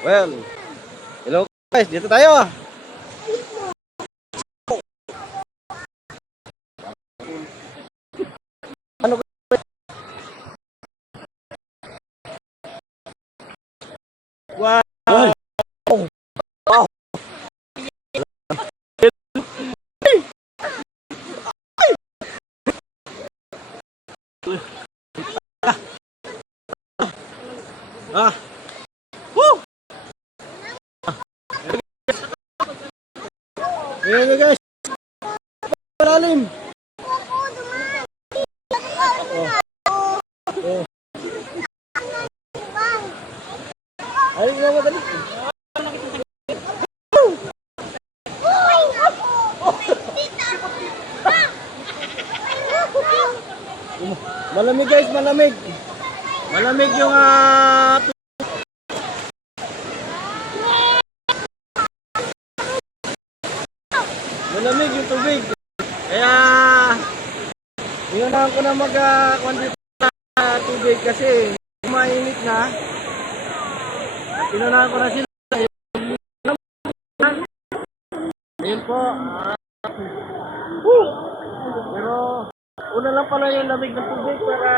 Well, hello guys, dito tayo. Ano wow. Wow. Ah. Woo! Ayan guys. Malalim. Oh. Ay, nga madali. Malamig guys, malamig. Malamig yung malamig yung tubig. Kaya inunahan ko na mag-quantity tubig kasi mainit na. Inunahan ko na sila. Ayun po. Pero una lang pala yung lamig ng tubig para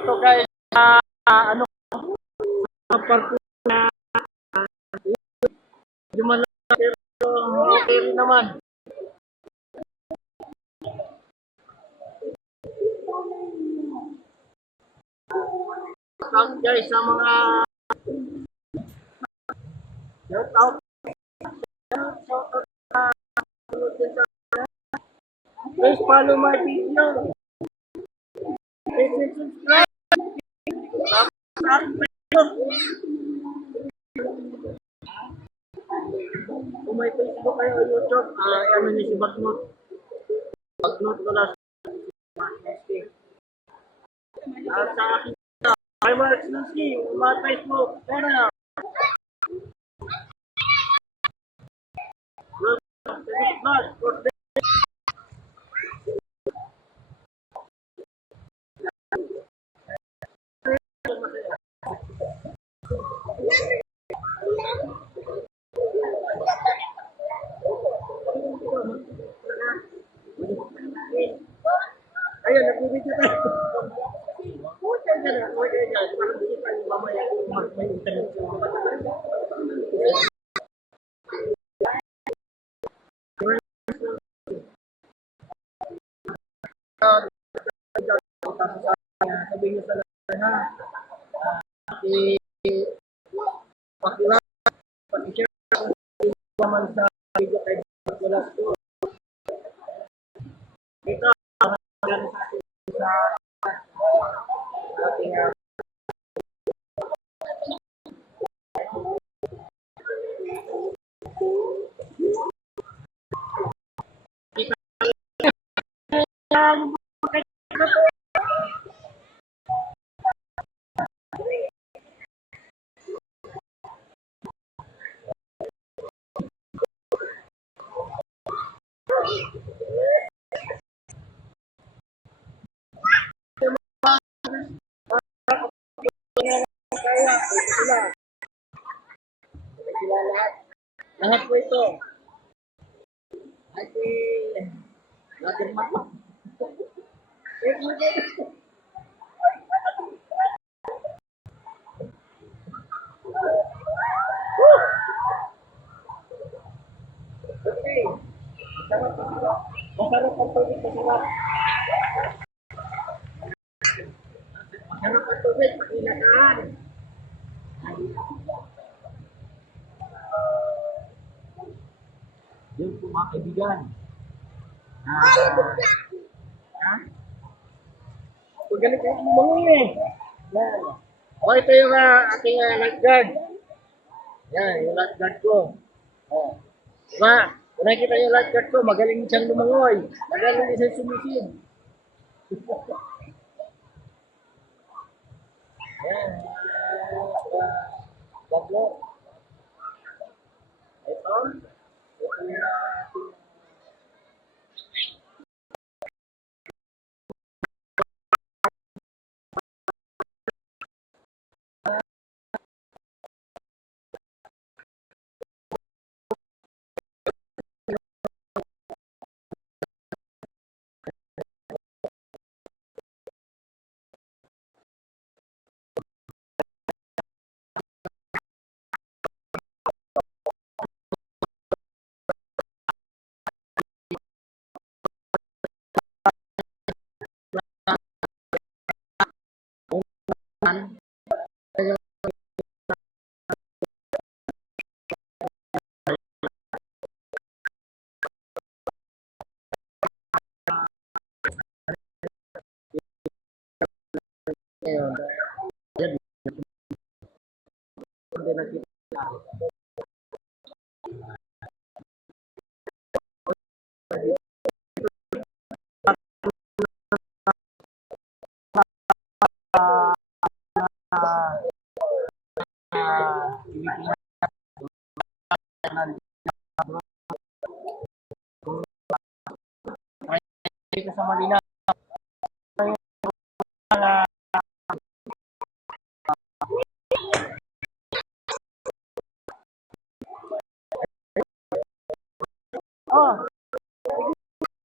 ito guys, ano, parko na di man pero okay rin naman. Shout guys sa mga shout out please follow my video. Please subscribe. Kung may Facebook kayo o YouTube, ano niyo si Bagnot. Bagnot ko lang. Sa akin, I Mark Snusky, my Facebook, sana. Welcome to this vlog for the ayun, nagbibidyo tayo. Puta ka na, huwag ka dyan. Parang hindi tayo mamaya kung may internet yung mga sabihin nyo sa lahat na pakilala, pakishare naman sa video kay Bagnot ko. Ito, yan sa ating sa ating sila lahat. Lahat po ito. Ay, natin matang. Okay. Masarap ang tubig, masarap. Masarap ang tubig, pakinakaan. Yun po mga kaibigan. Ha? Pag galit kayo, bumangon eh. Yan. O, ito yung ating lifeguard. Yan, yung lifeguard ko. O. Diba? Kung nakikita yung lifeguard ko, magaling siyang lumangoy. Magaling din siyang sumisid. Yan. Baglo. Ito. Ito yung ating ngayon. Yan. Hindi na kita. Dito sa Manila. Oh,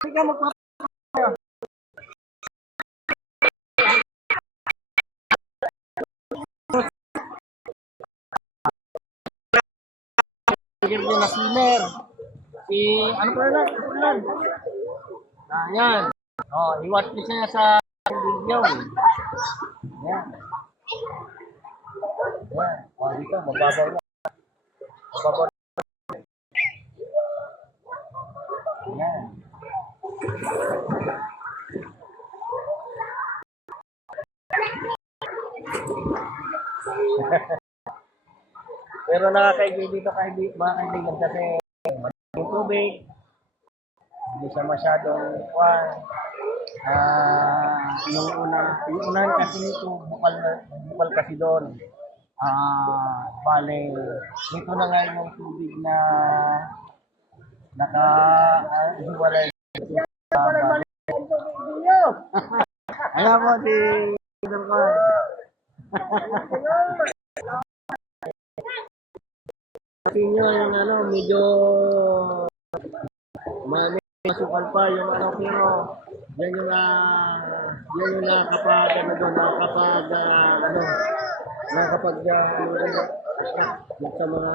hindi ka magpapaya. Bigyan ko na swimmer. Si, ano pa na? Yan. Oh, i-watch niyo siya sa video. Yan. Yan. Oh, dito, mababaw na. Mababaw na. Yan. Pero nakakaigay dito mga kaibigan kasi yung tubig, hindi siya masyadong yung unahan kasi nito, bukal kasi doon. Bale, dito na nga yung tubig na hiwalay sa bale. Alam mo si Dorcon. Kasi yung medyo masukal pa yung pero yan yung kapag sa mga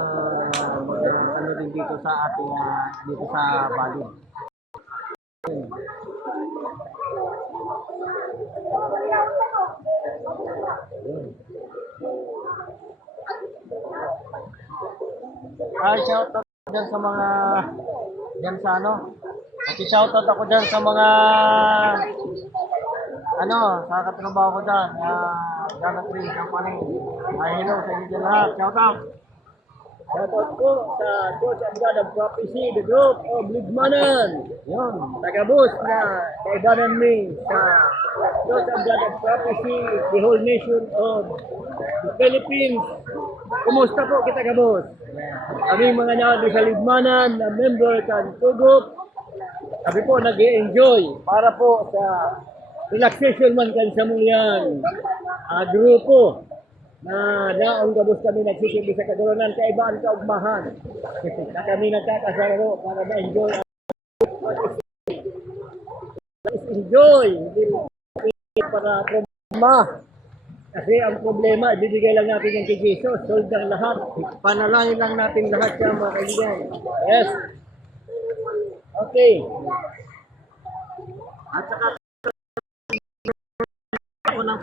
din dito sa ating dito sa Bali. Shoutout dyan sa mga dyan sa shoutout ako dyan sa mga sa katrabaho ko dyan Ganat Ring Company. Hello sa inyo dyan lahat. Shoutout po sa Church of God of Prophecy, the group of Lidmanan. Yun, taga-bus na kaibanan mi sa Church of God of Prophecy, the whole nation of the Philippines. Kumusta po kita kabos? Aming mga nabi sa Lidmanan na member kan group. Sabi po nag-enjoy para po sa relaxation man kan sa mulyan grupo na naong gabos kami nagsisilbi sa kagulunan kaibaan kaugmahan na kami nagkakasararo para ma-enjoy hindi para problema kasi ang problema ibibigay lang natin yung kay Jesus, solve ang lahat, panalangin lang natin lahat siya mga kaibigan. Yes, okay, at saka ako ng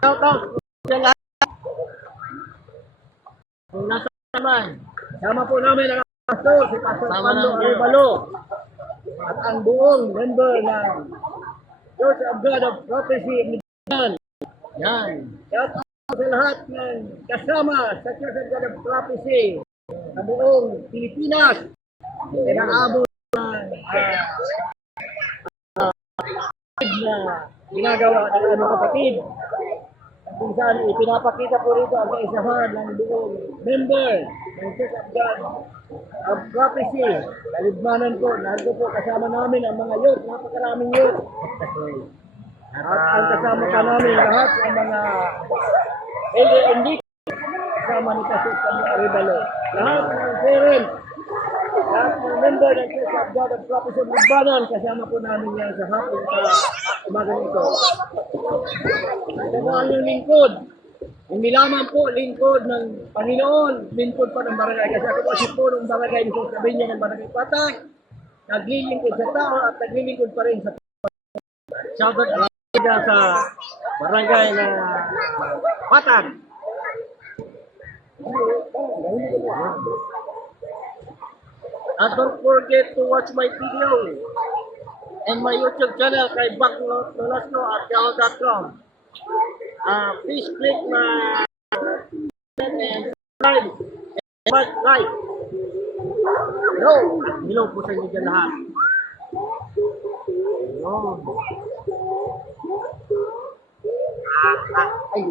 shout kung nasa naman, sama po namin ang pastor, si Pastor Pando Arevalo at ang buong member ng Church of God of Prophecy. Yan. Shout out sa lahat ng kasama sa Church of God of Prophecy sa buong Pilipinas. Pinaabot na ginagawa ng kapatid. kung saan ipinapakita po rito ang kaisahan ng buong member ng Church of God of Prophecy. Kalibmanan po, narito po kasama namin ang mga youth, napakaraming youth. At ang kasama pa namin lahat ng mga hindi kasama ni Pastor Arevalo. Lahat ng parents, lahat ng member ng Church of God of Prophecy of Libanon, kasama po namin yan sa hapon sa umagang ito. Ito po ang yung lingkod. Hindi lamang po lingkod ng Panginoon, lingkod pa ng barangay. Kasi ako po si po ng barangay, gusto sabihin niya ng barangay Patay. Naglilingkod sa tao at naglilingkod pa rin sa shoutout sa barangay na Patag. And don't forget to watch my video and my YouTube channel kay Bak Nolasco at yahoo.com. Please click na and subscribe and like. Hello po sa inyo dyan lahat. Ay,